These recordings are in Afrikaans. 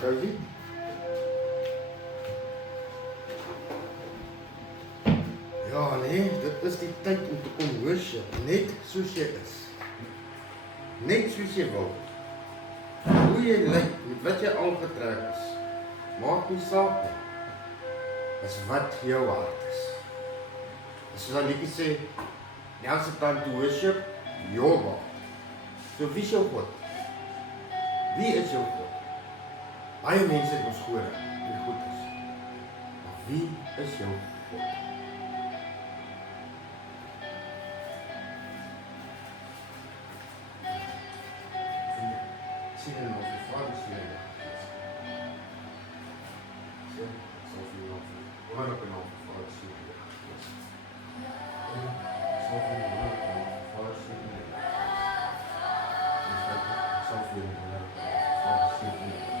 Daisy? Ja, nee, dit is die tyd om te kom worship, net soos jy is. Net soos jy wil. Hoe jy lyk, met wat jy aangetrek is, maak nie saak nie. Dis wat jou hart is. As jy liedjie sê, now's the time to worship your God. So wie is jou God? Wie is jou God? Baie mense het ons gode, die goed is. Maar wie is jou God? Sien en of die Vader sê in die gees. Sê, ek sal vir jou wonderlik en of die Vader sê in die gees. Ek sal vir jou wonderlik en of die Vader sê in die gees. Ek sal vir jou wonderlik en of die Vader sê in die gees.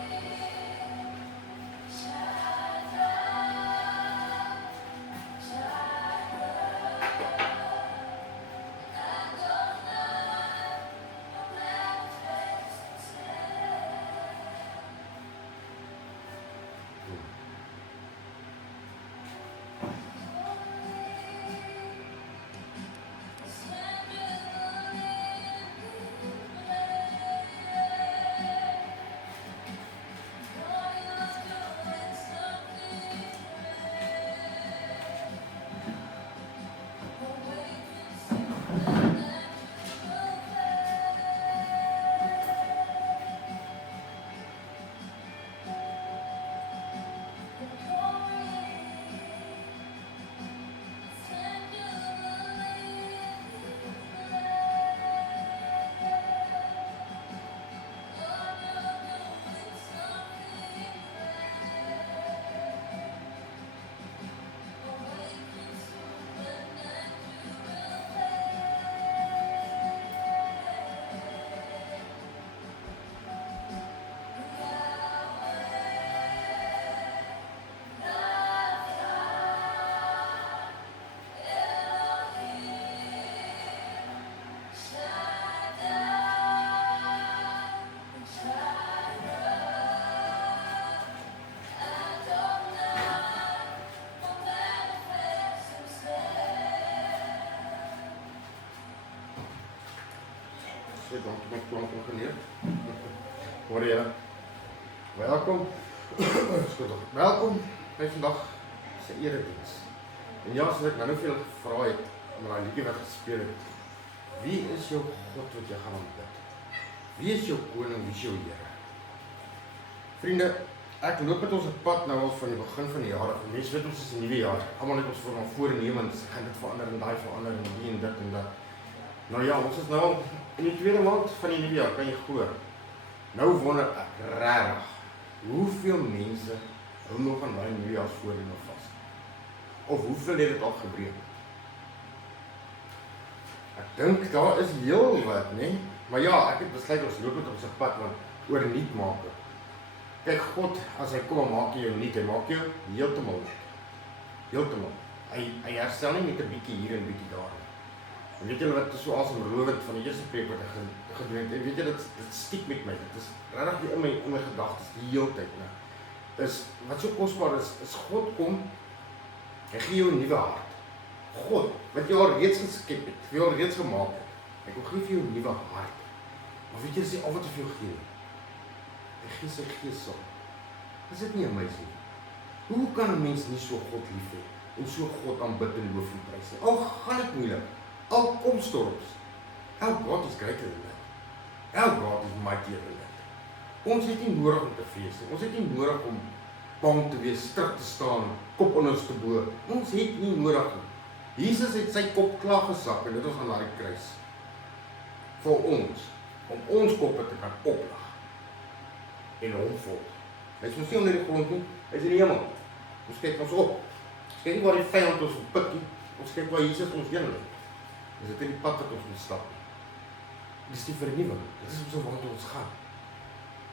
Dankie my klank ingeneem. Hoor julle. Welkom. Welkom by vandag se erediens. En ja, soos ek nou vir julle gevra het om daai liedjie wat gespeel het. Wie is jou God wat jy gaan aanbid? Wie is jou koning, wie is jou Here? Vriende, ek loop met ons 'n pad nou al van die begin van die jaar. Mense weet ons is 'n nuwe jaar. Almal het ons voornemens, gaan dit verander en daai verander en die en dit en dat. Nou ja, ons is nou in die tweede maand van die nuwe jaar, kan jy glo. Nou wonder ek regtig, hoeveel mense hou nog aan daai nuwejaarsvoorneme vas? Of hoeveel het dit al gebreek? Ek dink daar is heel wat, né? Maar ja, ek het besluit ons loop met op sy pad want oor nuut maak. Kyk, God, as hy kom, maak hy jou nuut, hy maak jou heeltemal nuut. Heeltemal. Hy herstel nie met 'n bietjie hier en bietjie daar. En weet julle wat so asemrowend van die eerste preek wat ek gedoen het, en weet jy, dit stiek met my, dit is regtig in my gedagtes die hele tyd, né? Is, wat so kosbaar is God kom, hy gee jou 'n nuwe hart. God, wat jy al reeds geskep het, wat jy al reeds gemaak het, hy kom gee vir jou 'n nuwe hart. Maar weet jy, dis nie al wat hy vir jou gee. Hy gee sy gees saam. Is dit nie amazing? Hoe kan 'n mens nie so God lief hê, en so God aanbid en loof en prys nie? Al gaan dit moeilik, al kom storms. Our God is greater than that. Our God is mightier than that. Ons het nie nodig om te vrees nie. Ons het nie nodig om bang te wees, strik te staan, kop onder ons te bo. Ons het nie nodig nie. Jesus het sy kop klaar gesak en dit was aan daai kruis. Vir ons, om ons koppe te kan oplig en hom volg. Hy is mos nie onder die grond nie, hy is in die hemel. Ons kyk ons op. Ons kyk nie waar die vyand ons op pik nie. Ons kyk waar Jesus ons heen lei. Dis dit die pad wat ons moet stap. Dis die vernuwing. Dit is so waar ons gaan.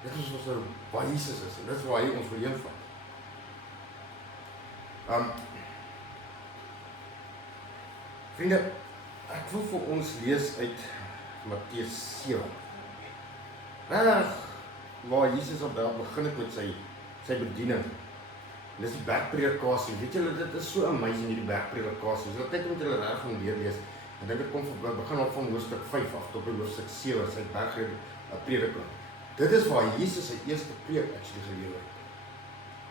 Dit is ons nou waar Jesus is en dit is waar hy ons wil heen vat. Vriende, ek wil vir ons lees uit Matteus 7. Reg waar Jesus op daar begin het met sy bediening. En dis die bergpredikasie. Weet julle, dit is so amazing hierdie bergpredikasie. So kyk met julle reg gaan lees. Ek dink dit kom begin al van hoofstuk 5 af tot by hoofstuk 7, sy bergprediking. Dit is waar Jesus sy eerste preek actually geleer het.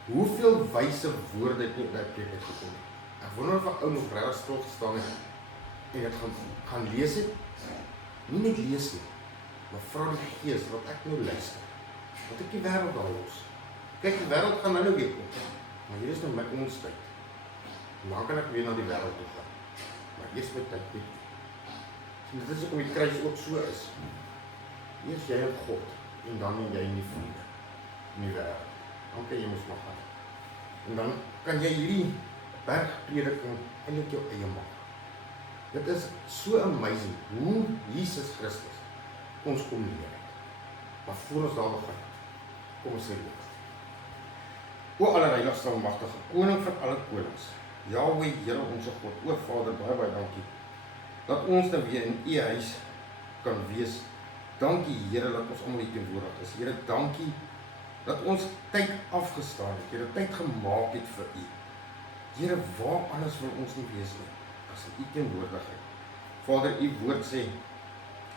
Hoeveel wyse woorde het nie in daai preek uitgekom nie. Ek wonder of 'n ou nog regtig stil gestaan het en dit gaan lees het. Nie net lees nie, maar vra die Gees wat ek nou luister. Wat ek die wêreld daar los. Kyk, die wêreld gaan nou weer kom. Maar hier is nou my ons tyd. En dan kan ek weer na die wêreld toe gaan. Maar eers my tyd weet nie. So dit is hoekom die kruis ook so is. Eers jy en God, en dan jy en die vriende in die wêreld. Dan kan jy mos maar gaan. En dan kan jy hierdie bergprediking eintlik jou eie maak. Dit is so amazing hoe Jesus Christus ons kom leer. Maar voor ons daar begin, kom ons sê dit. O allerheiligste almagtige koning van alle konings, Jahweh, Here onze God, o Vader, baie dankie, dat ons nou weer in U huis kan wees. Dankie Here, dat ons almal hier teenwoordig is. Here, dankie dat ons tyd afgestaan het, Here, tyd gemaak het vir U. Here, waar anders wil ons nie wees nie, as in U teenwoordigheid. Vader, U woord sê,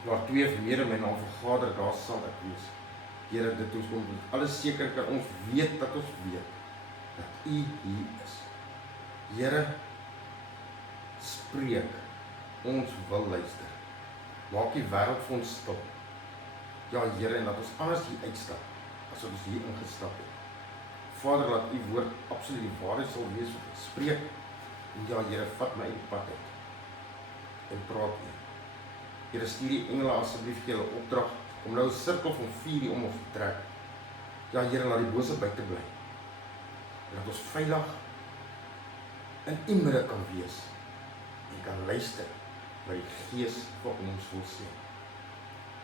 waar 2 of meer in my naam vergader, daar sal ek wees. Here, dit ons kom alles seker kan ons weet dat U hier is. Here, spreek, ons wil luister. Maak die wêreld vir ons stil. Ja, Here, en dat ons anders hier uitstap, as ons hier ingestap het. Vader, laat U woord absoluut die waarheid sal wees wat ek spreek. En ja, Here, vat my in pad uit. En praat U. Here, stuur die engele asseblief julle opdrag om nou 'n sirkel van 4 om ons te trek. Ja, Here, laat die bose buite bly. En dat ons veilig in U midde kan wees en kan luister wat die Gees vir ons wil sê.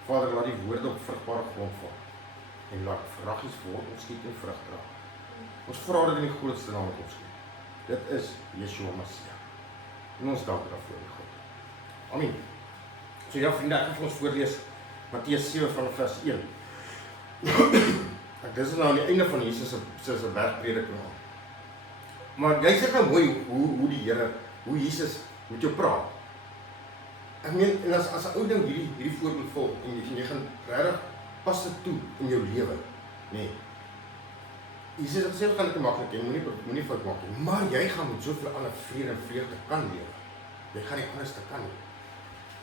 Vader, laat die woorde op vrugbare grond val en laat vraggies word ons skiet en vrug dra. Ons vra dit in die grootste naam wat ons ken. Dit is Yeshua Messia. En ons dank daarvoor, God. Amen. So ja, vriende, ek gaan vir ons voorlees Matteus 7 van vers 1. Dit is nou aan die einde van Jesus se bergprediking. Maar jy sê nou mooi hoe die Here, hoe Jesus met jou praat. Ek meen, en as 'n ou ding hierdie voorbeeld volg en jy gaan regtig pas dit toe in jou lewe, nee. Jesus het gesê, gaan dit maklik en moenie fout maak nie, maar jy gaan met soveel ander vrede en vreugde kan lewe. Jy gaan nie anders te kan nie.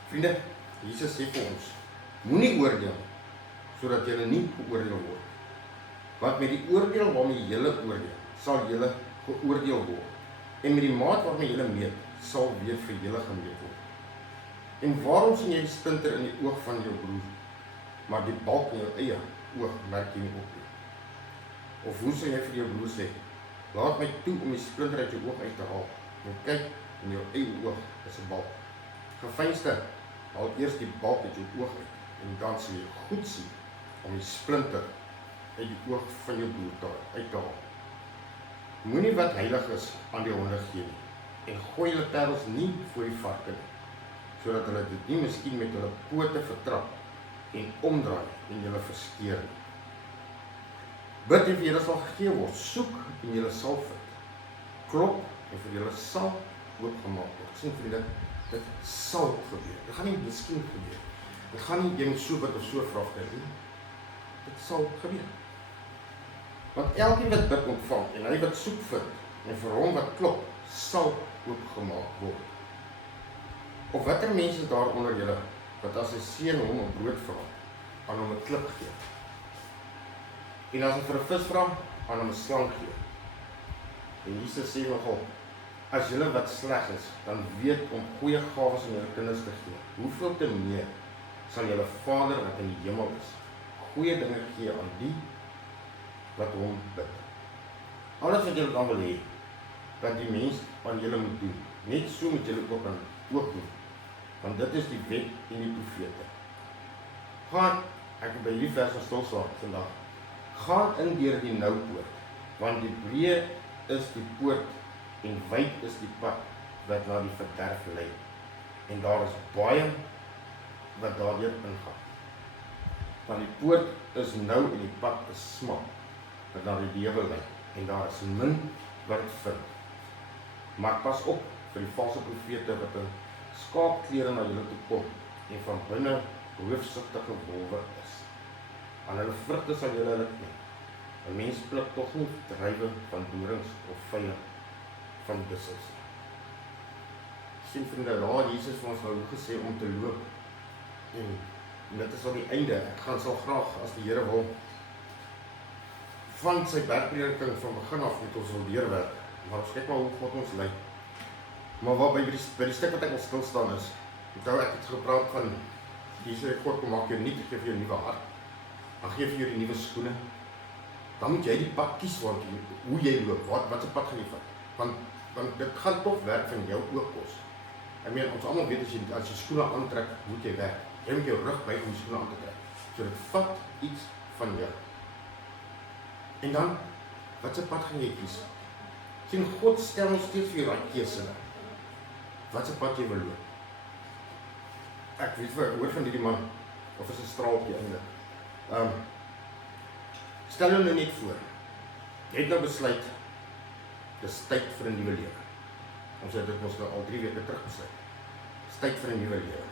Vriende, Jesus sê vir ons, moenie oordeel sodat jy nie geoordeel word. Want met die oordeel waarmee jy oordeel, sal jy geoordeel word. En met die maat waarmee jy meet, sal weer vir julle gemeet word. En waarom sien jy die splinter in die oog van jou broer, maar die balk in jou eie oog merk jy nie op nie? Of hoe sal jy vir jou broer sê, laat my toe om die splinter uit jou oog uit te haal, en kyk, in jou eie oog is 'n balk. Geveinsde, haal eers die balk uit jou oog uit, en dan sal jy goed sien om die splinter uit die oog van jou broer uit te haal. Moenie wat heilig is aan die honde gee nie, en gooi hulle terels nie voor die varke nie, sodat hulle dit nie miskien met hulle pote vertrap en omdraai en julle verskeer nie. Bid en vir julle sal gegee word, soek en julle sal vind, klop en vir julle sal oopgemaak word. Sien vriende, dit sal gebeur. Dit gaan nie miskien gebeur. Dit gaan nie jy moet so bid of so vra nie. Dit sal gebeur. Want elkeen wat bid ontvang en hy wat soek vind en vir hom wat klop, sal oopgemaak word. Of watter mense daar onder julle wat as sy seun hom 'n brood vra, aan hom 'n klip gee. En as hy vir 'n vis vra, aan hom 'n slang gee. En Jesus sê nogal, as julle wat sleg is, dan weet om goeie gawes aan julle kinders te gee, hoeveel te meer sal julle Vader wat in die hemel is, goeie dinge gee aan die wat hom bid. Alles wat julle dan wil hê, dat die mens aan julle moet doen, net so moet julle ook doen. Want dit is die wet en die profete. Gaan, ek by hierdie vers van stilstaan vandag, gaan in deur die nou poort, want die breë is die poort en wyd is die pad wat na die verderf lei. En daar is baie wat daardeur ingaan. Want die poort is nou en die pad is smal, wat na die lewe lei, en daar is min wat dit vind. Maar pas op vir die valse profete wat 'n skaapklere na julle toe kom, en van binne hoofsugtige wolwe is. Aan hulle vrugte sal julle hulle ken. 'n Mens pluk tog nie druiwe van dorings of vye van bussels. Sien vriende, daar het Jesus vir ons nou gesê om te loop. En dit is al die einde. Ek gaan sal graag, as die Here wil, van sy bergprediking van begin af met ons wil deurwerk. Maar ons kyk maar hoe God ons lei. Maar waar by die stuk wat ek wil stilstaan is, onthou ek het gepraat van, Jesus het God kom maak jou nuut, gee vir jou 'n nuwe hart. Dan gee vir jou die nuwe skoene. Dan moet jy die pad kies, want hoe jy loop, wat se pad gaan jy vat? Want dit gaan toch werk van jou ook kos. Ek meen, ons almal weet as jy skoene aantrek, moet jy werk. Jy moet jou rug buig om die skoene aan te trek. So dit vat iets van jou. En dan, wat se pad gaan jy kies? Sien, God stel ons steeds vir jou daai keuse. Wat se pad jy wil loop? Ek weet hoor van die man, of is 'n straaltjie eintlik. Stel jou nou net voor, jy het nou besluit, dis tyd vir 'n nuwe lewe. Ons het dit mos nou al 3 weke terug besluit. Dis tyd vir 'n nuwe lewe.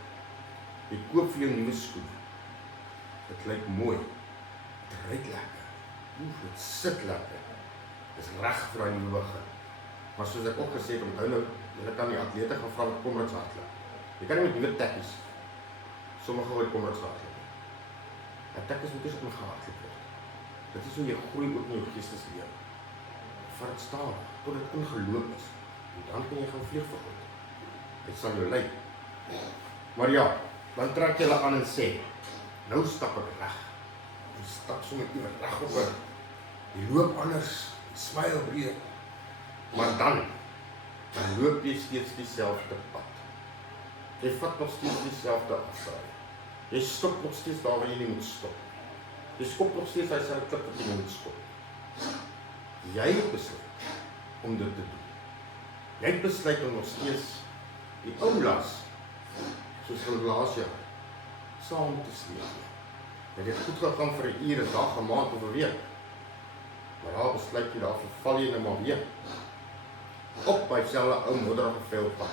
Jy koop vir jou nuwe skoene. Dit lyk mooi. Dit ruik lekker. Dit sit lekker. Dis reg vir 'n nuwe begin. Maar soos ek ook gesê het, onthou nou, jy kan die atlete gaan vra wat Comrades hardloop. Jy kan nie met nuwe tekkies. Sommige gooi Comrades hardloop. 'n Tekkies moet eens op my gehardloop word. Dit is hoe jy groei ook in jou geesteslewe. Vat dit staan, tot dit ingeloop is. En dan kan jy gaan vlieg vir God. Dit sal jou lei. Maar ja, dan trek jy hulle aan en sê, nou stap ek reg. Jy stap sommer iewers reg op. Jy loop anders, jy smile breed. Maar dan loop jy steeds dieselfde pad. Jy vat nog steeds dieselfde afsaai. Jy stop nog steeds daar waar jy nie moet stop. Jy skop nog steeds dieselfde klip wat jy nie moet skop. Jy het besluit om dit te doen. Jy het besluit om nog steeds die ou las, soos van laas jaar, saam te sleep. Dit het goed gegaan vir 'n uur, 'n dag, 'n maand of 'n week. Maar daar besluit jy, daar verval jy nou maar weer. Op by dieselfde ou modderige veldpad.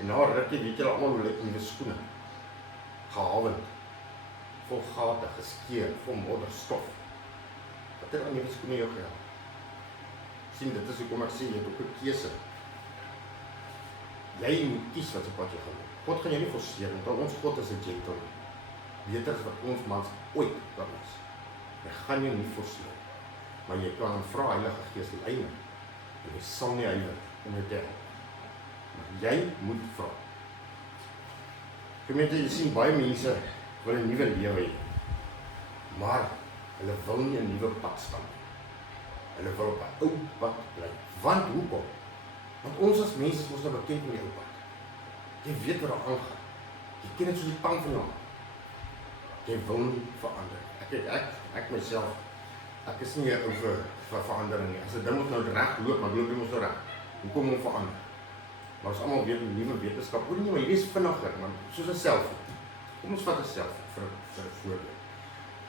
En na rukkie weet julle almal hoe lyk nuwe skoene. Gehavend, vol gate, geskeur, vol modder, stof. Wat het aan nuwe skoene jou gehelp? Sien, dit is hoekom ek sê, jy het ook 'n keuse. Jy moet kies wat se pad jy gaan loop. God gaan jou nie forceer, want ons God is 'n gentleman. Beter as wat ons mans ooit kan is. Hy gaan jou nie forceer. Maar jy kan hom vra, Heilige Gees, lei my. En jy sal nie huiwer om jou te help. Maar jy moet vra. Gemeente, jy sien baie mense wil 'n nuwe lewe hê. Maar hulle wil nie 'n nuwe pad stap nie. Hulle wil op 'n ou pad bly. Want hoekom? Want ons as mense is ons nou bekend met die ou pad. Jy weet wat daar aangaan. Jy ken dit soos die pan van jou. Jy wil nie verander. Ek myself, ek is nie 'n ou vir verandering nie. As 'n ding moet nou reg loop, maar loop jy mos nou reg. Hoekom om verander? Maar ons almal weet in nuwe wetenskap, hoor nie, maar hierdie is vinniger, man, soos 'n selfie. Kom ons vat 'n selfie vir 'n voorbeeld.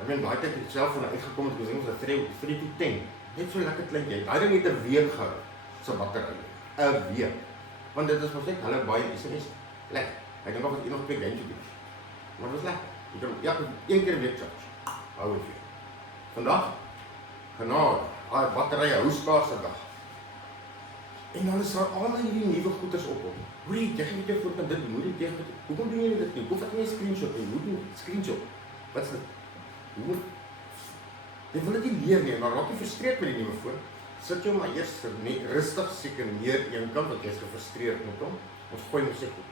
Ek meen baie tyd het selfoon uitgekom het, ons het 'n 3-10. Net so lekker klein jy. Daai ding het 'n week gehou, se battery. 'n Week. Want dit is mos net hulle baie SMS. Lekker. Ek dink of dit nog 2 gentjie is. Maar dit is lekker. Jy kan ja, 1 keer 'n week charge. Hou dit vir. Vandag genade, daai batterye hou skaars 'n dag. En dan is daar al hierdie nuwe goeders op hom. Hoorie, jy gaan net jou foto dit moet jy dit. Hoekom doen jy dit nie? Hoekom vat jy 'n screenshot en hoe doen screenshot? Wat is dit? Hoe jy wil dit nie leer nie, maar raak jy frustreerd met die nuwe foon? Sit jou maar eers rustig seker neer een kant wat jy is gefrustreerd met hom. Ons gooi hom seker goed.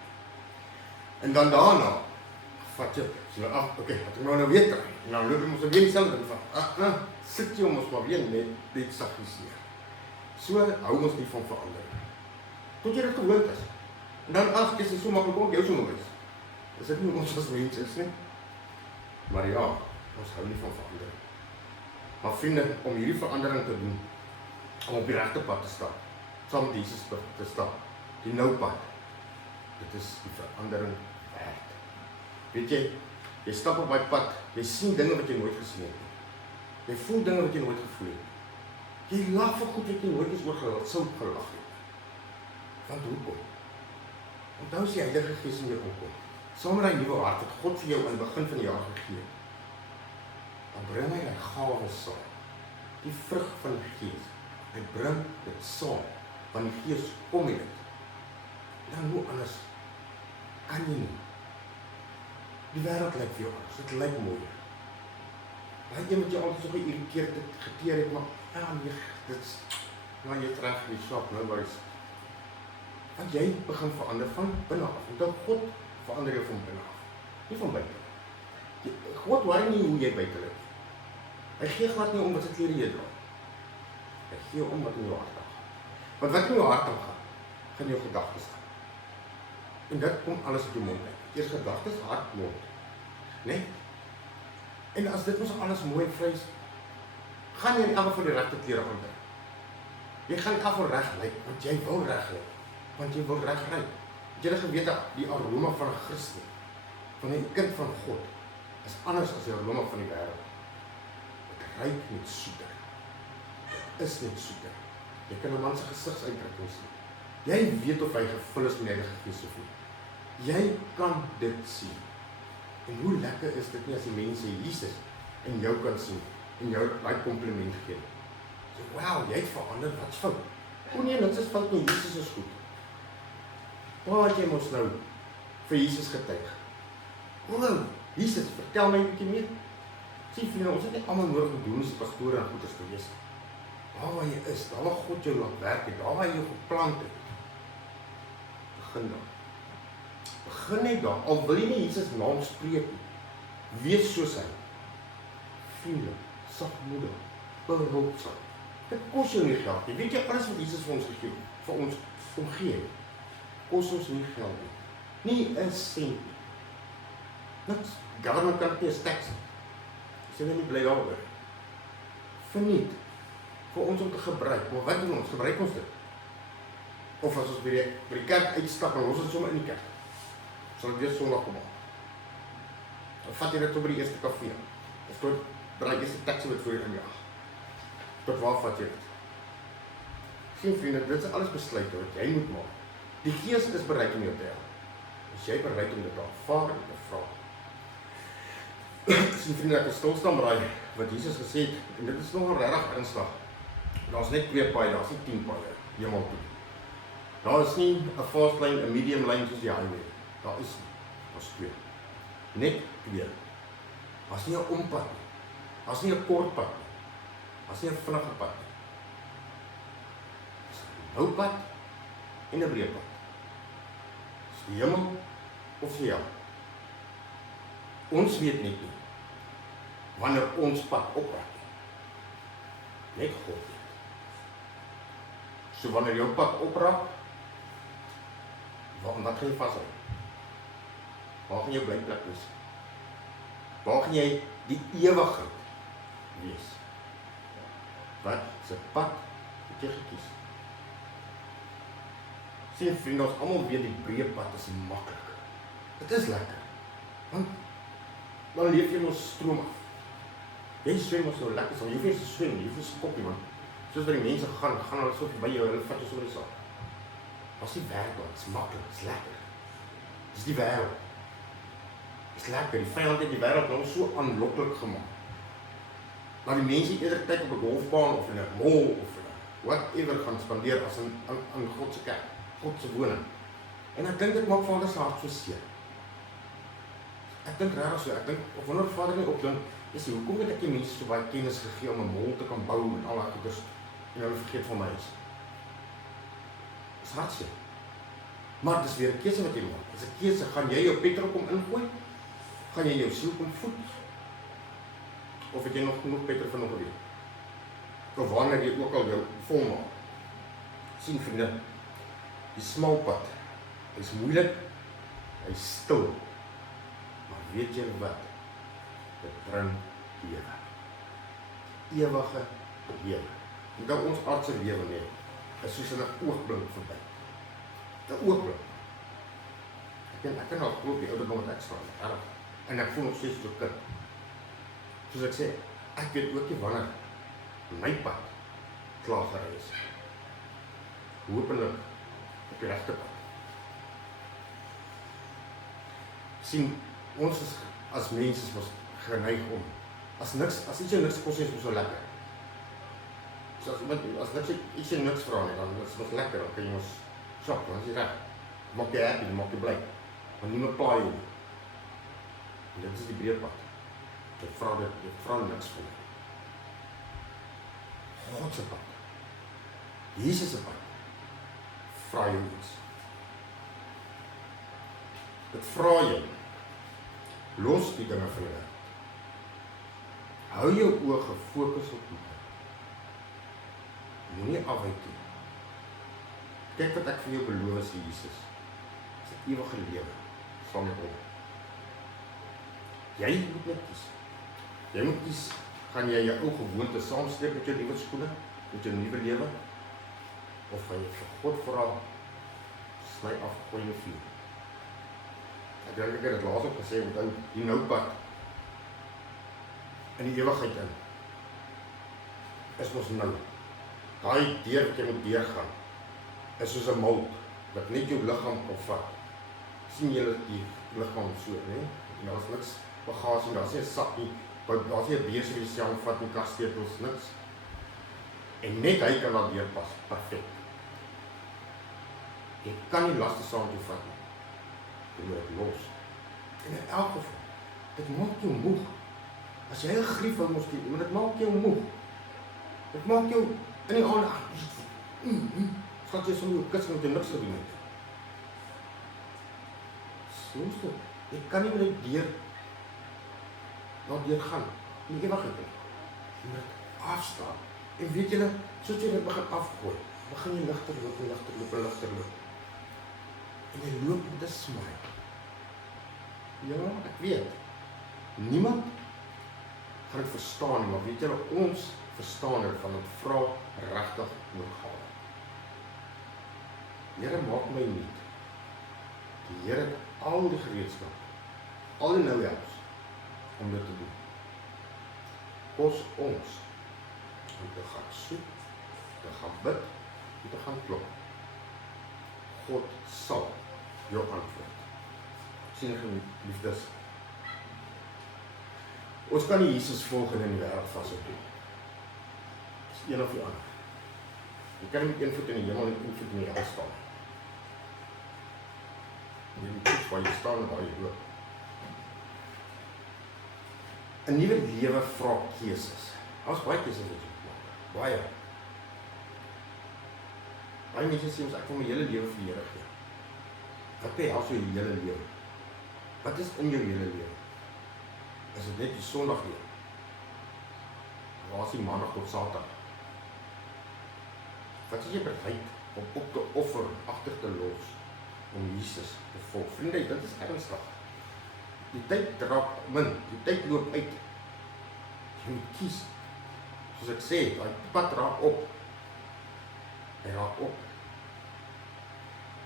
En dan daarna vat jy so af, okay, wat ek nou weer kry. En dan loop jy mos weer dieselfde ding van. Sit jy mos maar weer net saggies neer. So hou ons nie van verandering. Tot jy dit gewoond is. En dan is dit so maklik ook jou so moet wees. Is dit nie ons as mense is nie? Maar ja, ons hou nie van verandering. Maar vriende, om hierdie verandering te doen, om op die regte pad te stap, saam met Jesus te stap, die nou pad, dit is die verandering werd. Weet jy, Jy stap op my pad, jy sien dinge wat jy nooit gesien het nie. Jy voel dinge wat jy nooit gevoel het. Jy lag vir goed wat jy nooit eens oor sou gelag het. Want hoekom? Onthou as die Heilige Gees in jou kom. Saam met die nuwe hart wat God vir jou aan die begin van die jaar gegee het. Dan bring hy die gawes saam. Die vrug van die Gees. Hy bring dit saam. Want die Gees kom met dit. Dan hoe anders kan jy nie. Die wêreld lyk vir jou anders. Dit lyk mooi. Baie jy moet jy altyd so geïrriteerd geteer het, maar nee, dit is nou jy reg, jy slaap nou wys. Want jy begin verander van binne af. Onthou God verander jou van binne af. Nie van buite. God worry nie hoe jy buite lyk. Hy gee glad nie om wat se klere jy dra. Hy gee om wat in jou hart gaan. Want wat in jou hart gaan, gaan jou gedagtes gaan. En dit kom alles uit jou mond uit. Eers gedagtes, hart, mond. Nee? En as dit mos alles mooi en vleis, gaan jy in elk geval die regte klere aantrek. Jy gaan afval reg lyk, want jy wil reg lyk. Want jy wil reg ry. Het jy geweet dat die aroma van 'n Christen, van 'n kind van God, is anders as die aroma van die wêreld. Dit ruik net soeter. Dit is net soeter. Jy kan 'n man se gesigsuitdrukking sien. Jy weet of hy gevul is met die Heilige Gees of nie. Jy kan dit sien. En hoe lekker is dit nie as die mense Jesus in jou kan sien en jou daai kompliment gee. So, wow, jy het verander, wat's fout? O nee, niks is fout nie, Jesus is goed. Waar het jy mos nou vir Jesus getuig? O, Jesus, vertel my 'n bietjie meer. Sien vriende, ons het nie almal nodig om doen as pastore en goeders te wees. Daar waar jy is, daar waar God jou laat werk het, daar waar jy jou geplant het. Begin daar. Begin net daar, al wil jy nie Jesus naam spreek nie. Wees soos hy. Vriendelik, sagmoedig, behulpsaam. Dit kos jou nie geld nie. Weet jy, alles wat Jesus vir ons gegee het, vir ons omgee, kos ons nie geld nie. Nie 'n sent nie. Niks. Government kan nie 'n tax nie. Sê nie bly daaroor. Verniet. Vir ons om te gebruik. Maar wat doen ons? Gebruik ons dit? Of as ons by die kerk uitstap en ons het sommer in die kerk. Sal ek weer Sondag kom aan. Dan vat jy dit tot by die eerste kafee. Of tot by die eerste taxi wat voor jy injaag. Tot waar vat jy dit? Sien vriende, dit is alles besluite wat jy moet maak. Die Gees is bereid om jou te help. Is jy bereid om dit te aanvaar en te vra? Sien vriende, ek is stilstaan braai wat Jesus gesê het, en dit is nogal regtig ernstig. Daar's net 2 paaie, daar's nie 10 paaie hemel toe. Daar is nie 'n fast lane, 'n medium lane soos die highway. Daar is nie. Daar's 2. Net 2. Daar's nie 'n ompad nie. Daar's nie 'n kort pad nie. Daar's nie 'n vinnige pad nie. Dis 'n nou pad en 'n breë pad. Dis die hemel of die hel. Ons weet net nie wanneer ons pad opraak nie. Net God weet. So wanneer jou pad opraak, wat gaan jy vashou? Waar gaan jou blyplek wees? Waar gaan jy die ewigheid wees? Wat se pad het jy gekies? Sien vriende, ons almal weet die breë pad is maklik. Dit is lekker. Want dan leef jy mos stroom af. Jy swem mos so lekker, so jy hoef nie te swem, jy hoef nie te skop nie, man. Soos wat die mense gaan hulle so by jou, hulle vat jou so by die saak. As die werk daar, is maklik, is lekker. Dis die wêreld. Is lekker, die vyand het die wêreld nou so aanloklik gemaak. Maar die mense eerder tyd op 'n golfbaan of in 'n mall of whatever gaan spandeer as in God se kerk, God se woning. En ek dink dit maak Vader se hart so seer. Ek dink regtig so, ek dink of wanneer Vader nie opdink, is hoekom het ek die mense so baie kennis gegee om 'n mall te kan bou en al daai goeders en hulle vergeet van my is. Dis hartseer. Maar dis weer 'n keuse wat jy maak. Dis 'n keuse, gaan jy jou petrol kom ingooi? Gaan jy jou siel kom voed? Of het jy nog genoeg petrol vir nog 'n week? Of wanneer jy ook al jou vol maak? Sien vriende, die smal pad is moeilik, hy's stil. Maar weet jy wat? Dit bring lewe. Ewige lewe. En dan ons aardse lewe nie, is soos in 'n oogblink verby. 'n Oogblink. Ek kan al glo op die ouderdom wat ek staan, erg. En ek voel nog steeds so kind. Soos ek sê, ek weet ook nie wanneer my pad klaar gery is. Hopelik op die regte pad. Sien, ons is, as mense is ons geneig om, as iets jou niks kos is, is so lekker. So as iets jou niks vra nie, dan is het lekker, dan kan jy ons shop, dan is jy reg. Maak jy happy, dan maak jy bly. Want niemand plaai jy nie. En dit is die breë pad. Jy vra niks van jou. God se pad. Jesus se pad. Vra jou iets. Dit vra jou. Los die dinge van jou. Hou jou oë gefokus op my. Moenie afwyk nie. Kyk wat ek vir jou beloof is, Jesus. Dis 'n ewige lewe saam met hom. Jy moet net kies. Jy moet kies, gaan jy jou ou gewoonte saamstreek met jou nuwe skoene, met jou nuwe lewe, of gaan jy vir God vra, sny af, gooi in die vuur. Ek dink ek het dit laas ook gesê, onthou die noupad in die ewigheid in is ons nou. Daai deur wat jy moet deurgaan is soos 'n mout wat net jou liggaam kan vat. Sien julle die liggaam so, né? En daar is niks bagasie, daar is nie 'n sak nie, daar is nie 'n beeste wat jy self vat en kassteetels, niks. En net hy kan daar deurpas, perfek. Jy kan nie laste saam toe vat nie. Jy moet dit los. En in elk geval, dit maak jou moeg. As jy 'n grief wil mos doen, dit maak jou moeg. Dit maak jou in die aand, schat jy sommer jou kuts met jy niks te doen het. Soos dit, jy kan nie met die deur daar gaan, in die ewigheid nie. Jy moet afstaan. En weet julle, soos jy dit begin afgooi, begin jy ligter loop en ligter loop en ligter loop. En jy loop met 'n smile. Ja, ek weet. Niemand gaan dit verstaan nie, maar weet julle, ons verstaan dit van het vra regtig oorgaan. Here, maak my nuut. Die Here het al die gereedskap, al die nou helps om dit te doen. Kos ons om te gaan soek, te gaan bid en te gaan klop. God sal jou antwoord. Sien ek liefdes. Ons kan nie Jesus volg en in die wêreld vashou nie. Dis een of die ander. Jy kan nie met een voet in die hemel en een voet in die hel staan. Jy moet kies waar jy staan en waar jy loop. 'n Nuwe lewe vra keuses. Daar's baie keuses wat jy moet maak. Baie. Baie mense sê ons, ek wil my hele lewe vir die Here gee. Wat behels jou hele lewe? Wat is in jou hele lewe? Is dit net die Sondag lewe? Waar is die Maandag tot Saterdag? Wat is jy bereid om op te offer, agter te los, om Jesus te volg? Vriende, dit is ernstig. Die tyd raak min, die tyd loop uit. Jy moet kies. Soos ek sê, die pad raak op. Hy raak op.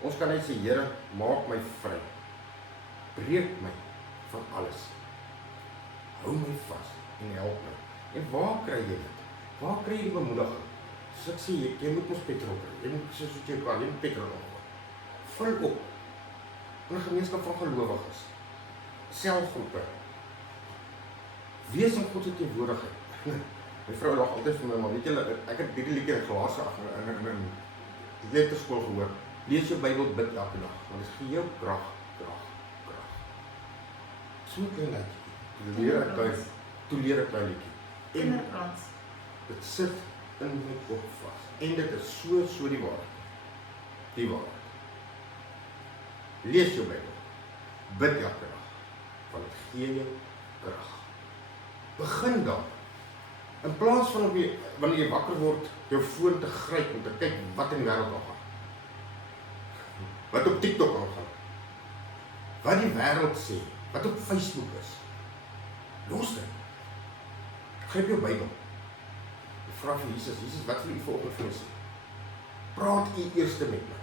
Ons kan net sê, Here, maak my vry. Breek my van alles. Hou my vas en help my. En waar kry jy dit? Waar kry jy die bemoediging? Soos ek sê, jy moet ons petrol kry. Jy moet soos wat jy kan, jy moet petrol opgooi. Vul op. In 'n gemeenskap van gelowiges. Selgroepe. Wees in God se teenwoordigheid. My vrou lag altyd vir my, maar weet julle, ek het hierdie liedjie in glase in letterskool gehoor. Lees jou Bybel, bid elke dag, want dit gee jou krag. So klein liedjie. Toe leer ek daai liedjie. Kinderkrans. Dit sit in my kop vas. En dit is so die waarheid. Die waarheid. Lees jou Bybel. Bid elke dag. Want dit gee jou krag. Begin dan. In plaas van wanneer jy wakker word, jou foon te gryp om te kyk wat in die wêreld aangaan. Wat op TikTok aangaan. Wat die wêreld sê, wat op Facebook is. Los dit. Gryp jou Bybel. Jy vra vir Jesus, wat wil U vanoggend vir my sê? Praat U eers met my.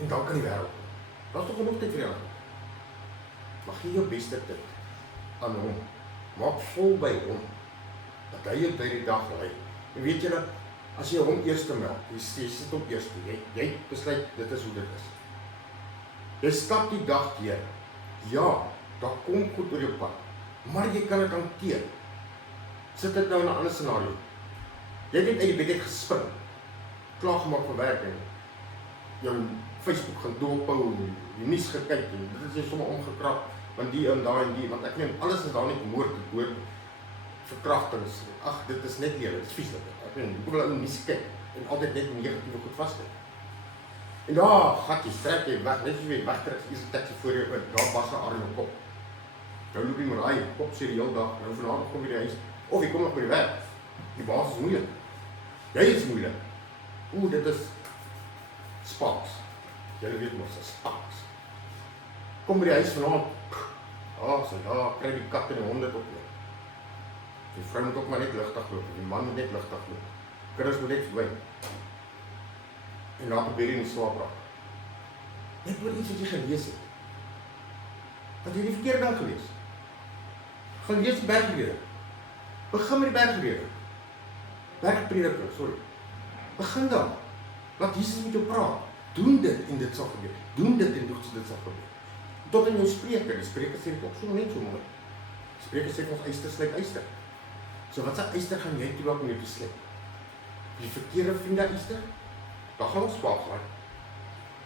En dan kan die wêreld kom. Daar's nog genoeg tyd vir jou. Maar gee jou beste tyd. aan hom. Maak vol by hom, dat hy jou by die dag lei. En weet julle, as jy hom eerste meld, jy sit hom eerste, jy besluit, dit is hoe dit is. Jy stap die dag deur. Ja, daar kom goed oor jou pad, maar jy kan dit hanteer. Sit dit nou in 'n ander scenario. Jy het net uit die bed uit gespring, klaar gemaak vir werk en jou Facebook gaan dophou, die nuus gekyk en dit is jy sommer omgekrap, want die en daai en die, want ek neem alles is daar net moord, dood, verkrachtings. Ag, dit is net hier, dit is vieslik. Ek neem, hoe wil ou nuus kyk en altyd net negatiewe goed vaskyk. En daar gatjies, trek jy weg, net soos jy wegtrek, is 'n taxi voor jou in, daar pas 'n arm in jou kop. Nou loop jy maar daai kop sê die hele dag, nou vanaand kom jy by die huis, of jy kom nog by die werk. Die baas is moeilik. Jy is moeilik. Dit is Sparks. Julle weet mos, is Sparks. Kom by die huis vanaand, kry die kat en die honde op jou. Die vrou moet ook maar net ligtig loop, die man moet net ligtig loop. Kinders moet net verdwyn. En laat probeer jy nie slaap raak. Net oor iets wat jy gelees het. Dat jy die verkeerde ding gelees. Gaan lees die bergrede. Begin met die bergrede. Bergprediking, sorry. Begin dan. Laat Jesus met jou praat. Doen dit en dit sal gebeur. Doen dit en dit sal gebeur. Tot in jou spreuke, die spreuke sê dit ook so net so mooi. Spreuke sê ons yster sluit yster. So wat se yster gaan jy toelaat om jou te sluit? Die verkeerde vriende yster? Dan gaan ons spaak gaan.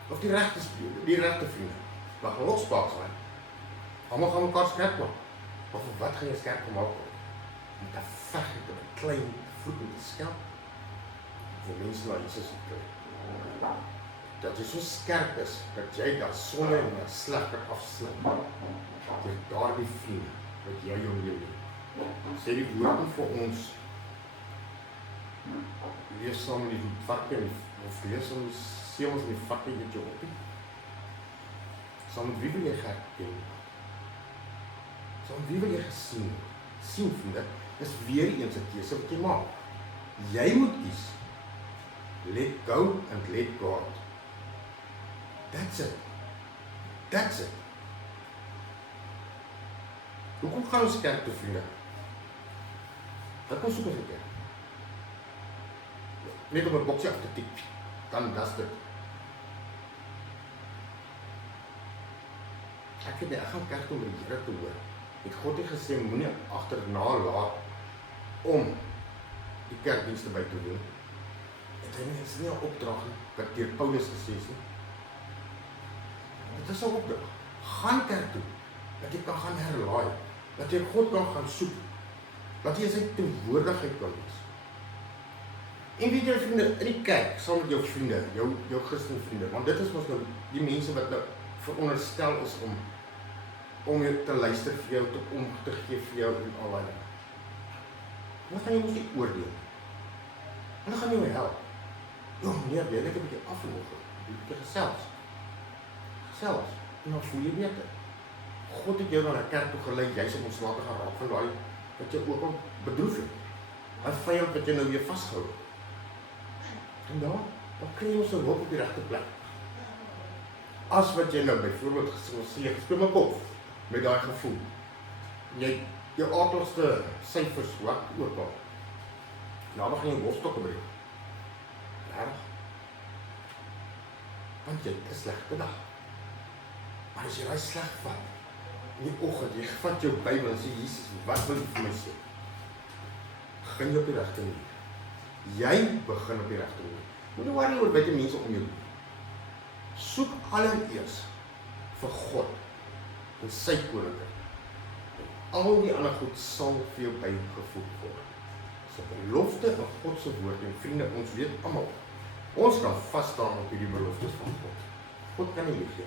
Of die regte vriende? Dan gaan ons spaak gaan. Almal gaan mekaar skerp maak. Maar vir wat gaan jy skerp gemaak word? Om te veg met 'n klein vloek en te skelp. Vir mense na Jesus te kry. Dat jy so skerp is, dat jy daar sonde en sleg kan afsluit. Deur daardie vriende wat jy jou lewe. Sê die woord vir ons. Lees saam met die varke of lees saam met die seels en die varke met jou op. Saam met wie wil jy herken? Saam met wie wil jy gesien? Sien vriende, is weer eens 'n keuse wat jy maak. Jy moet kies. Let go and let God. That's it. That's it. Hoekom gaan ons kerk toe, vriende? Wat kom soek ons in kerk? Net om 'n boksie af te tik, dan das dit. Ek gaan kerk toe om die Here te hoor. Het God het gesê, moenie agterna laat om die kerkdienste by te doen. Dit is nie 'n opdrag wat deur Paulus gesê is nie. Dit is 'n opdrag. Gaan kerk toe, dat jy kan gaan herlaai, dat jy God kan gaan soek, dat jy sy teenwoordigheid kan wees. En weet jy vriende, in die kerk, saam met jou vriende, jou Christen vriende, want dit is mos nou die mense wat nou veronderstel is om jou te luister vir jou, om te gee vir jou en al daai. Wat gaan jy mos nie oordeel? Hulle gaan jou help. Ja, nee, jy net 'n bietjie afloop, 'n bietjie gesels, en dan voel jy beter. God het jou na 'n kerk toe gelei, jy's om ontslae te gaan raak van daai wat jy ook al bedroef het. Hy vyand wat jy nou weer vasgehou het. En dan kry jy ons hulp op die regte plek. As wat jy nou byvoorbeeld gespeel my kop met daai gevoel. Jy jou aardigste syfers wat ook al. Nou dan gaan jy worstokke breek. Reg? Want jy het 'n slegte dag. Maar as jy daai sleg vat, in die oggend, jy vat jou Bybel en sê, Jesus, wat wil jy vir my sê? Begin jy op die regte manier. Jy begin op die regte manier. Moenie worry oor baie mense om jou. Soek allereers vir God en sy koninkryk. Al die ander goed sal vir jou bygevoeg word. Dis 'n belofte van God se woord en vriende, ons weet almal. Ons kan vas staan op hierdie beloftes van God. God kan nie lieg nie.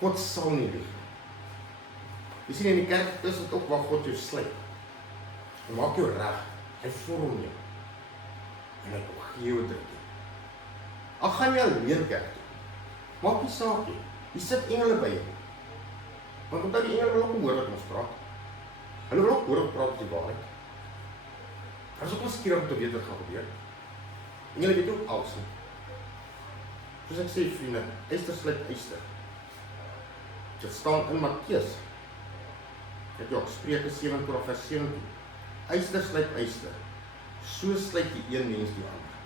God sal nie lieg nie. Jy sien in die kerk is dit ook waar God jou sluit. Hy maak jou reg. Hy vorm jou. En hy gee jou 'n drukkie. Al gaan jy alleen kerk toe, maak nie saak nie. Jy sit engele by jou. Want onthou die engele wil ook hoor wat ons praat. Hulle wil ook hoor wat praat die waarheid. Daar is ook skieurig om te weet wat gaan gebeur. Engele weet ook alles nie. Soos ek sê vriende, yster sluit yster. Dit staan in Matteus Het jy ook Spreuke 27 vers 17. Yster slyp yster, so slyp die een mens die ander.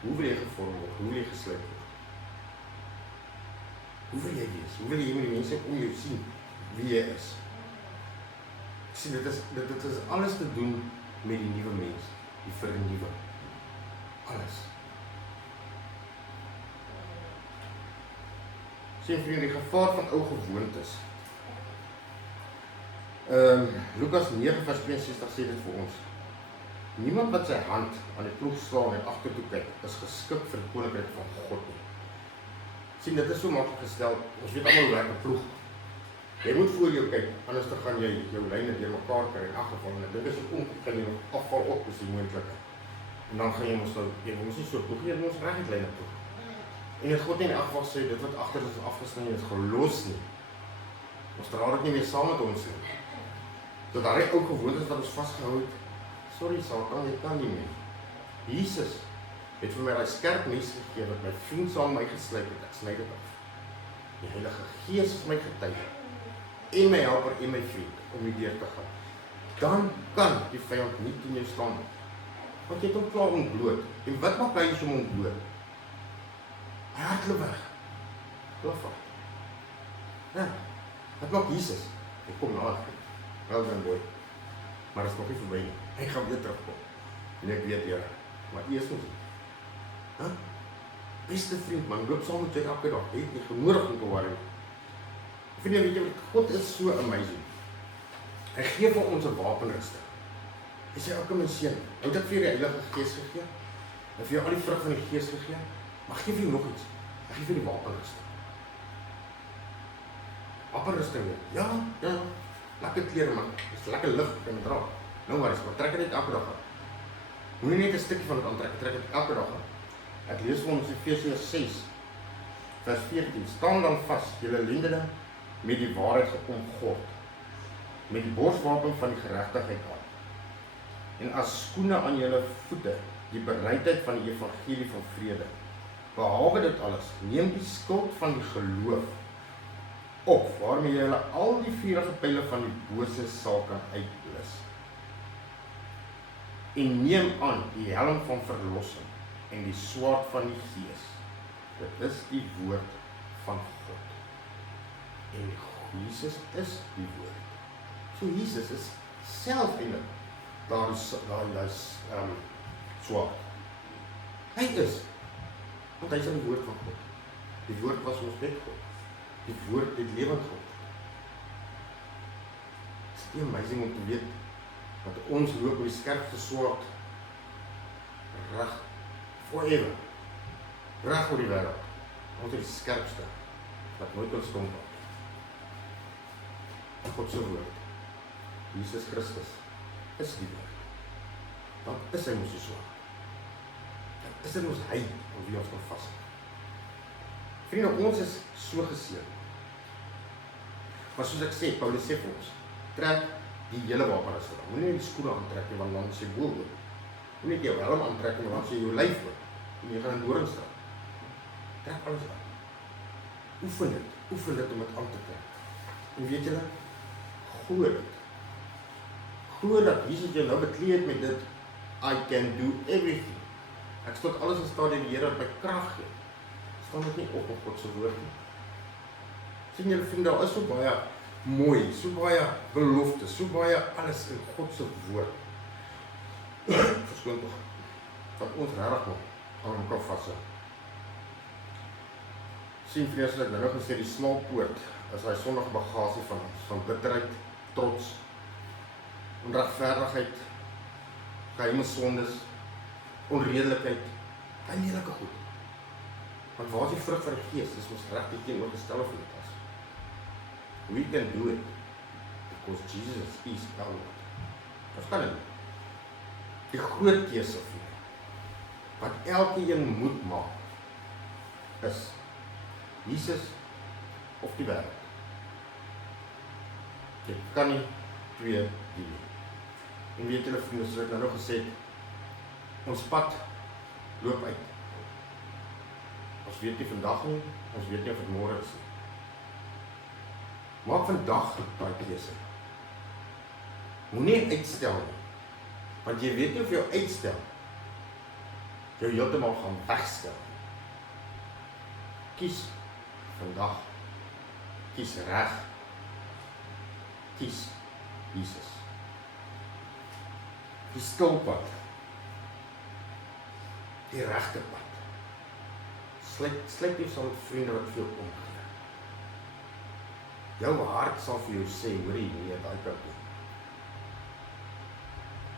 Hoe wil jy gevorm word? Hoe wil jy geslyp word? Hoe wil jy wees? Hoe wil jy met die mense om jou sien wie jy is? Ek sien, dit is alles te doen met die nuwe mens, die vernuwing. Alles. Sien vriende, die gevaar van ou gewoontes. Lukas 9 vers 62 sê dit vir ons. Niemand wat sy hand aan die ploeg slaan en agtertoe kyk, is geskik vir die koninkryk van God nie. Sien, dit is so maklik gestel. Ons weet almal hoe werk 'n ploeg. Jy moet voor jou kyk, anders dan gaan jy jou lyne deur mekaar kry in afgeval. En dit is ook kan jy nog afval op as die moontlike. En dan gaan jy mos nou, jy moet nie so ploeg, jy moet reguit lyne ploeg. En het God nie in elk geval sê, dit wat agter is afgesny is gelos nie. Ons dra dit nie meer saam met ons nie. Dat daai ou gewoontes wat ons vasgehou het, sorry Satan, jy kan nie meer. Jesus het vir my daai skerp mes gegee wat my vriend saam my geslyp het, ek sny dit af. Die Heilige Gees is my getuige, en my helper en my vriend, om die deur te gaan. Dan kan die vyand nie teen jou staan, want jy het hom klaar ontbloot. En wat maak hy as hom ontbloot? Hy hardloop weg. Loop af. Ja, wat maak Jesus? Hy kom na, wel dan boy. Maar dit is nog nie verby nie. Hy gaan weer terugkom. En ek weet, Here, maar eers moet jy. Huh? Beste vriend, man, loop saam met jy elke dag. Jy het nie genodig om te worry. Vriende, weet jy, God is so amazing. Hy gee vir ons 'n wapenrusting. Hy sê elke mens seun, nou het ek vir die Heilige Gees gegee, en vir jou al die vrug van die Gees gegee, maar ek gee vir jou nog iets. Ek gee vir die wapenrusting. Wapenrusting, ja, lekker klere man, is lekker lig kan jy dra. Nou maar eens, maar trek dit elke dag aan. Moenie net 'n stukkie van dit aantrek, trek dit elke dag aan. Ek lees vir ons Efesiërs 6, vers 14, staan dan vas, julle lendene met die waarheid geomgord, met die borswapen van die geregtigheid aan, en as skoene aan julle voete, die bereidheid van die evangelie van vrede. Behalwe dit alles, neem die skild van die geloof op, waarmee julle al die vuurige pyle van die bose sal kan uitblus. En neem aan die helm van verlossing en die swaard van die Gees. Dit is die woord van God. En Jesus is die woord. So Jesus is self eintlik daar is swaard. Hy is, want hy is die woord van God. Die woord was ons met God. Die woord het lewend God. Het is amazing om te weet dat ons loop met die skerpste swaard reg forever. Reg oor die wêreld. Ons is die skerpste wat nooit ons kom word. God se woord. Jesus Christus is die woord. Dan is hy mos die swaard. Dan is dit mos hy op wie ons kan vashou. Vriende, ons is so geseën. Maar soos ek sê, Paulus sê vir ons, trek die hele wapenrusting aan. Moenie die skoene aantrek nie, want dan is jy boel oor. Moenie jou helm aantrek nie, want dan is jy jou lyf oor. En jy gaan in dorings staan. Trek alles aan. Oefen dit om dit aan te trek. En weet julle, glo dit. Glo dat Jesus jou nou bekleed het met dit, I can do everything. Ek is tot alles in staat deur die Here wat my krag gee. Staan dit nie op God se woord nie. Sien julle vriende, daar is so baie mooi, so baie beloftes, so baie alles in God se woord. Verskoon tog, wat ons regtig nog aan mekaar vashou. Sien vriende, soos ek nou gesê, die smaalpoort is daai sondige bagasie van ons, van bitterheid, trots, onregverdigheid, geheime sondes, onredelikheid, en lelike goed. Want waar is die vrug van die Gees? Dis mos reg die teenoorgestelde van dit is. We can do it because Jesus is our Lord. Verstaan jy? Die groot keuse vir jou, wat elke een moet maak, is Jesus of die wêreld. Jy kan nie twee dien nie. En weet julle vriende, soos ek nou nog gesê het, ons pad loop uit. Ons weet nie vandag nie, ons weet nie of dit môre is nie. Maak vandag daai keuse. Moenie uitstel nie. Want jy weet nie of jou uitstel jou heeltemal gaan wegstel. Kies vandag. Kies reg. Kies Jesus. Die stilpad. Die regte pad. Sluit jy saam met vriende wat vir jou omgee. Jou hart sal vir jou sê, hoorie, nee, daai kant toe.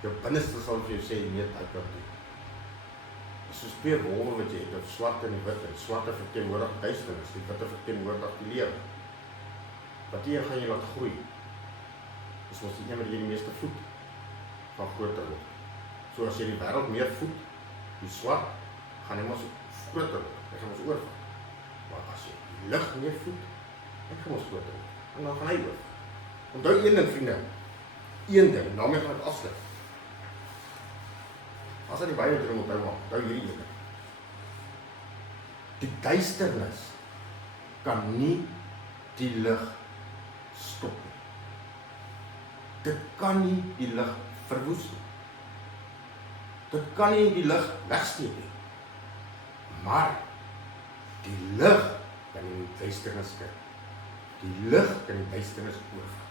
Jou binneste sal vir jou sê, nee, daai kant toe. Soos twee wolwe wat jy het, of swart en wit, en swarte verteenwoordig duisternis, die witte verteenwoordig die lewe. Wat hier gaan jy laat groei? Dis mos die een wat jy die meeste voed, van groter word. So as jy die wêreld meer voed, die swart, gaan hy mos groter word, hy gaan ons oorvat. Maar as jy die lig meer voed, hy gaan ons groter word, en dan gaan hy oorvat. Onthou een ding, vriende, een ding, daarmee gaan ek afsluit. As hy die Bybel dring onthou maak, onthou hierdie een. Die duisternis kan nie die lig stop nie. Dit kan nie die lig verwoes nie. Dit kan nie die lig wegsteek nie. Maar die lig kan die duisternis kry. Die lig kan die duisternis oorvat.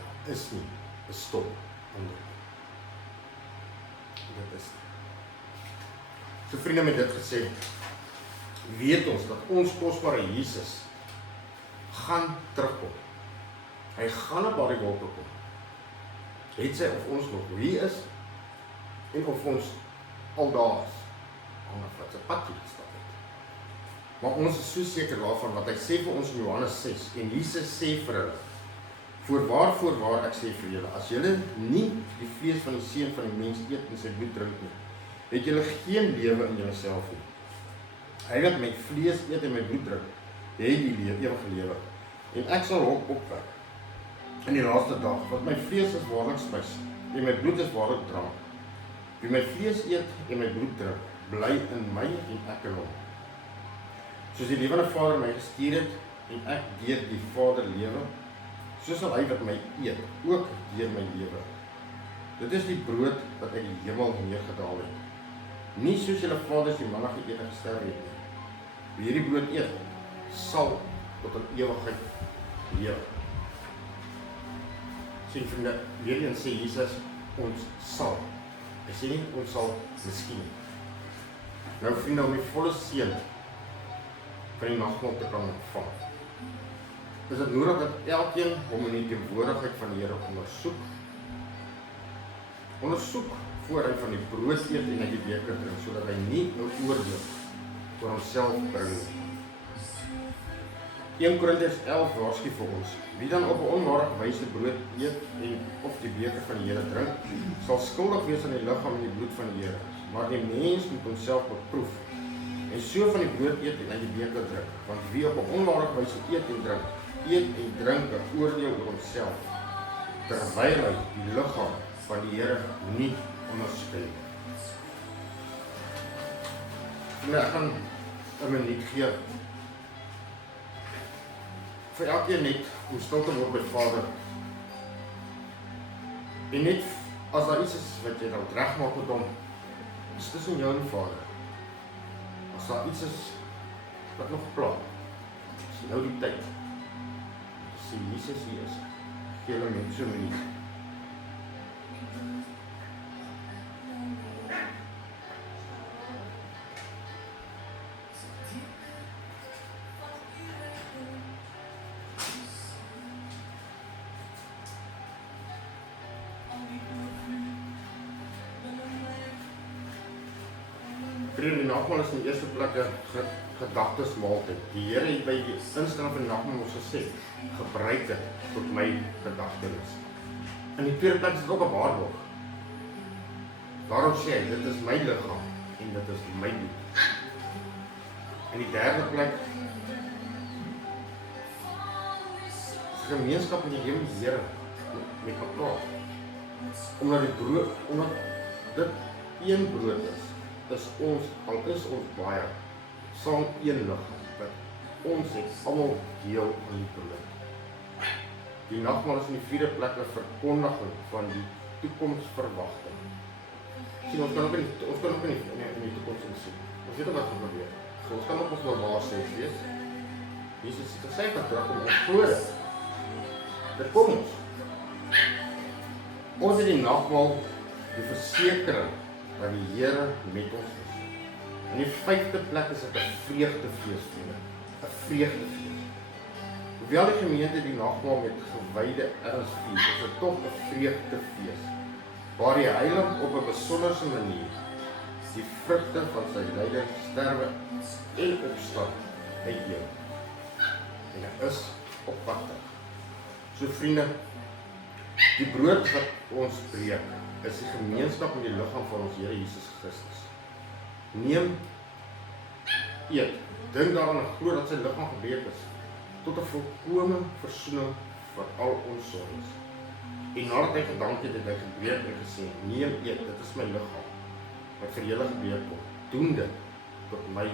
Daar is nie 'n stop onder nie. Dit is. So vriende, met dit gesê, weet ons dat ons kosbare Jesus gaan terugkom. Hy gaan op daardie wolke kom. Het sy of ons nog hier is en of ons al daar is. Omdat wat sy pad hier gestap het. Maar ons is so seker daarvan wat hy sê vir ons in Johannes 6 en Jesus sê vir hulle: Voorwaar, ek sê vir julle, as julle nie die vlees van die seun van die mens eet en sy bloed drink nie, het julle geen lewe in julleself nie. Hy wat my vlees eet en my bloed drink, het die ewige lewe. En ek sal hom opwek in die laaste dag, want my vlees is waarlik spys en my bloed is waarlik drank. Wie my vlees eet en my bloed drink, bly in my en ek in hom. Soos die lewende Vader my gestuur het en ek deur die Vader lewe, so sal hy wat my eet, ook deur my lewe. Dit is die brood wat uit die hemel neergedaal het. Nie soos julle vaders die manna geëet en gesterf het nie. Wie hierdie brood eet, sal tot in ewigheid lewe. Sien vriende, weer eens sê Jesus, ons sal. Hy sê nie, ons sal miskien. Nou vriende, om die volle seën van die nagmaal te kan ontvang, is dit nodig dat elkeen hom in die teenwoordigheid van die Here ondersoek voor hy van die brood eet en uit die beker drink, sodat hy nie 'n oordeel oor homself bring. 1 Korintiërs 11 waarsku vir ons: wie dan op 'n onwaardige wyse brood eet en of die beker van die Here drink, sal skuldig wees aan die liggaam en die bloed van die Here. Maar die mens moet homself beproef en so van die brood eet en uit die beker drink, want wie op 'n onwaardige wyse eet en drink 'n oordeel oor homself, terwyl hy die liggaam van die Here nie onderskei. Ek gaan 'n minuut gee vir elkeen net om stil te word by Vader. En net as daar iets is wat jy dan regmaak met hom, is tussen jou en Vader. As daar iets is wat nog pla, is nou die tyd. Sê Jesus hier is, gee hulle met so 'n minuut. Vriende, die nagmaal is in die eerste plek 'n gedagtesmaaltyd. Die Here het by die instelling van die nagmaal ons gesê, gebruik dit tot my gedagtenis. In die tweede plek is dit ook 'n waarborg. Daarom sê hy, dit is my liggaam en dit is my bloed. In die derde plek is gemeenskap met die Hemelse Here met mekaar. Omdat dit een brood is ons, al is ons baie, saam een liggaam, wat ons het almal deel aan die brood. Die nagmaal is in die vierde plek 'n verkondiging van die toekomsverwagting. Sien, ons kan ook in die toekoms sien. Ons weet wat gaan gebeur. So ons kan op ons waar sê wees. Jesus het gesê dat terug om ons voor. Dit kom ons. Ons het die nagmaal die versekering dat die Here met ons is. In die vyfde plek is dit 'n vreugdefees, vriende. 'n Vreugdefees. Hoewel die gemeente die nagmaal met gewyde erns vier, is dit tog 'n vreugdefees, waar die Heiland op 'n besonderse manier die vrugte van sy lyding, sterwe en opstaan uitdeel. En hy is op pad terug. So vriende, die brood wat ons breek, is die gemeenskap met die liggaam van ons Here Jesus Christus. Neem, eet, dink daaraan en glo dat sy liggaam gebreek is, tot 'n volkome versoening vir al ons sondes. En nadat hy gedank het hy gebreek en gesê, neem, eet, dit is my liggaam, wat vir julle gebreek word. Doen dit tot my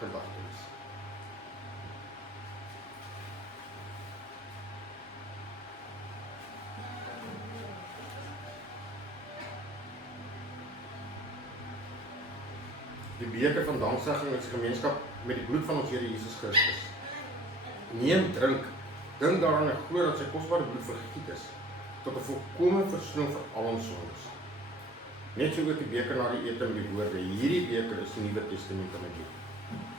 gedagtenis. Die beker van danksegging is gemeenskap met die bloed van ons Here Jesus Christus. Neem, drink, dink daaraan en glo dat sy kosbare bloed vergiet is, tot 'n volkome versoening vir al ons sondes. Net so ook die beker na die ete met die woorde, hierdie beker is die Nuwe Testament in my bloed.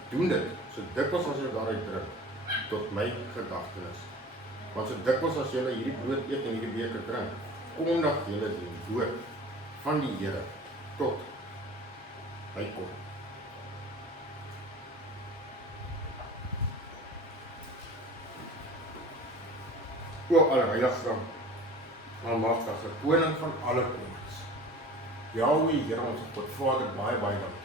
Doen dit, so dikwels as jy daaruit drink, tot my gedagtenis. Want so dikwels as jy hierdie brood eet en hierdie beker drink, kondig julle die dood van die Here tot hy kom. O Allerheiligste, Almagtige, Koning van alle konings, Jahweh, Here ons God, Vader, baie dankie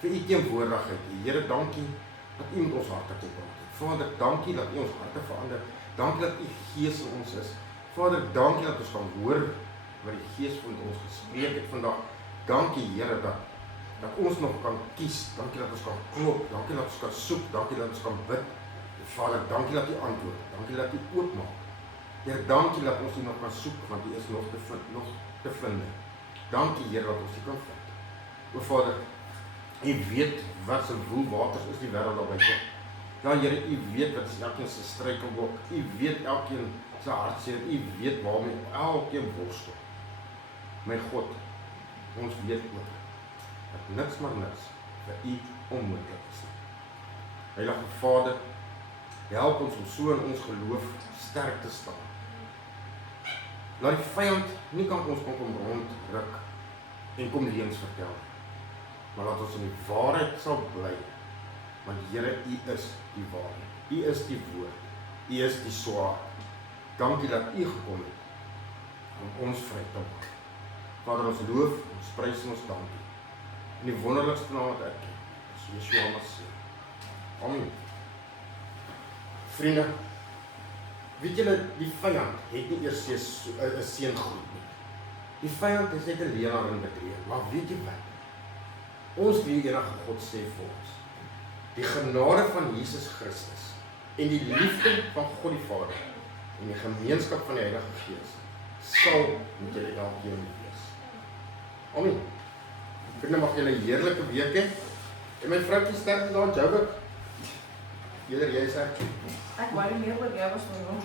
vir u teenwoordigheid. Here, dankie dat u met ons harte kom praat. Vader, dankie dat u ons harte verander. Dankie dat u Gees in ons is. Vader, dankie dat ons kan hoor wat die Gees van ons gespreek het vandag. Dankie, Here, dat ons nog kan kies. Dankie dat ons kan klop. Dankie dat ons kan soek. Dankie dat ons kan bid. Vader, dankie dat u antwoord. Dankie dat u oopmaak. Here, dankie dat ons u nog kan soek, want u is nog te vind. Dankie, Here, dat ons u kan vind. O Vader, u weet wat se woelwaters is die wêreld daar buite. Ja, Here, u weet wat is elkeen se struikelblok. U weet elkeen se hartseer. U weet waarmee elkeen worstel. My God, ons weet ook dat niks maar niks vir u onmoontlik is. Heilige Vader, help ons om so in ons geloof sterk te staan. Laat die vyand nie kan ons kom rondruk en kom leuns vertel, maar laat ons in die waarheid sal bly, want Here, u is die waarheid, u is die woord, u is die swaard. Dankie dat u gekom het om ons vry te maak. Vader, ons loof, ons prys en ons dankie. In die wonderlikste naam wat ek ken, is Yeshua Mashiach. Amen. Vriende, weet julle, die vyand het nie eers 'n seun groet nie. Die vyand is net 'n leenaar in bedrieger, maar weet jy wat? Ons wie enige God sê vir ons, die genade van Jesus Christus en die liefde van God die Vader en die gemeenskap van die Heilige Gees sal met julle elkeen wees. Amen. Vriende, mag julle 'n heerlike week hê. En my vroukie sterkte daar in Joburg. Julle, jy is ek. Ek wou nie meer oor jou was vir hom.